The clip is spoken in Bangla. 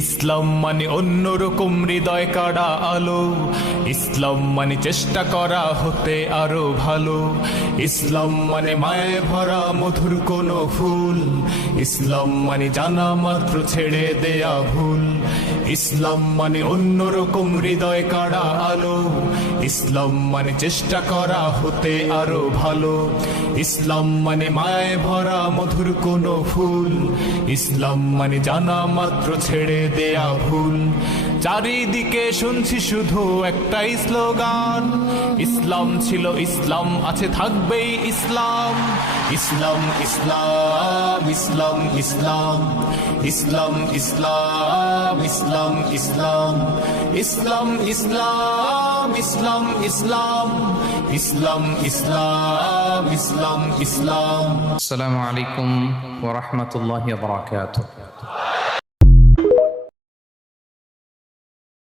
ইসলাম মানে অন্যরকম হৃদয় কাড়া আলো, ইসলাম মানে চেষ্টা করা হতে আরো ভালো, ইসলাম মানে মায়ে ভরা মধুর কোনো ফুল, ইসলাম মানে জানা মাত্র ছেড়ে দেয়া ভুল, ইসলাম মানে অন্যরকম হৃদয় কাড়া আলো, ইসলাম মানে চেষ্টা করা হতে আরো ভালো, ইসলাম মানে মায়ে ভরা মধুর কোনো ফুল, ইসলাম মানে জানা মাত্র ছেড়ে দেয়া ভুল। চারিদিকে শুনছি শুধু একটাই স্লোগান, ইসলাম ছিল ইসলাম আছে থাকবেই ইসলাম, ইসলাম ইসলাম ইসলাম ইসলাম ইসলাম ইসলাম ইসলাম ইসলাম ইসলাম ইসলাম ইসলাম ইসলাম ইসলাম ইসলাম ইসলাম ইসলাম। আসসালামু আলাইকুম ওয়া রাহমাতুল্লাহি ওয়া বারাকাতুহু।